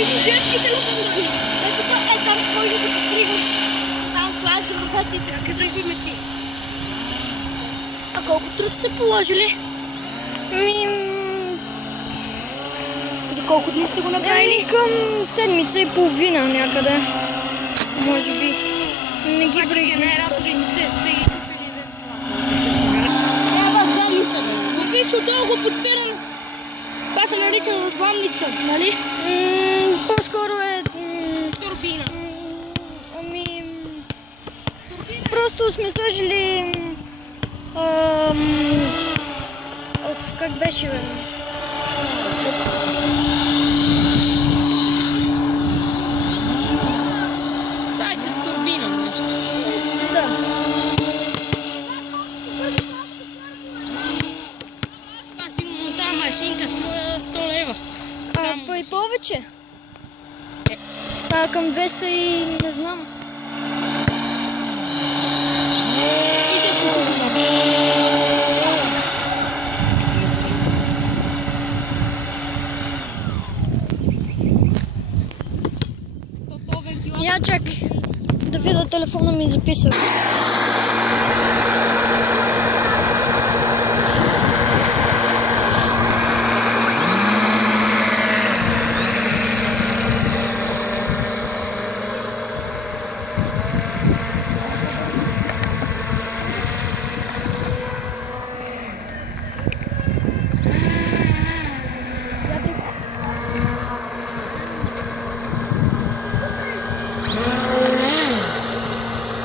инженерски телефон да ви. Ето това е там с който да покриваш. Там слайд да покатите, а къде ви мечи. А колко труд са положили? За колко дни сте го направили? Към седмица и половина някъде. Може би. Не ги броих. Генераторите сте ги купили за това. Трябва звънница. Виж, отдолу го подпирам. Това се нарича звънница, нали? По-скоро е... Турбина. Просто сме сложили... как беше, бе? Дайте турбина нещо. Да. Това сигурно тази машинка струва 100 лева. Па и повече. Става към 200 и не знам. Я чак да видя телефона ми записал.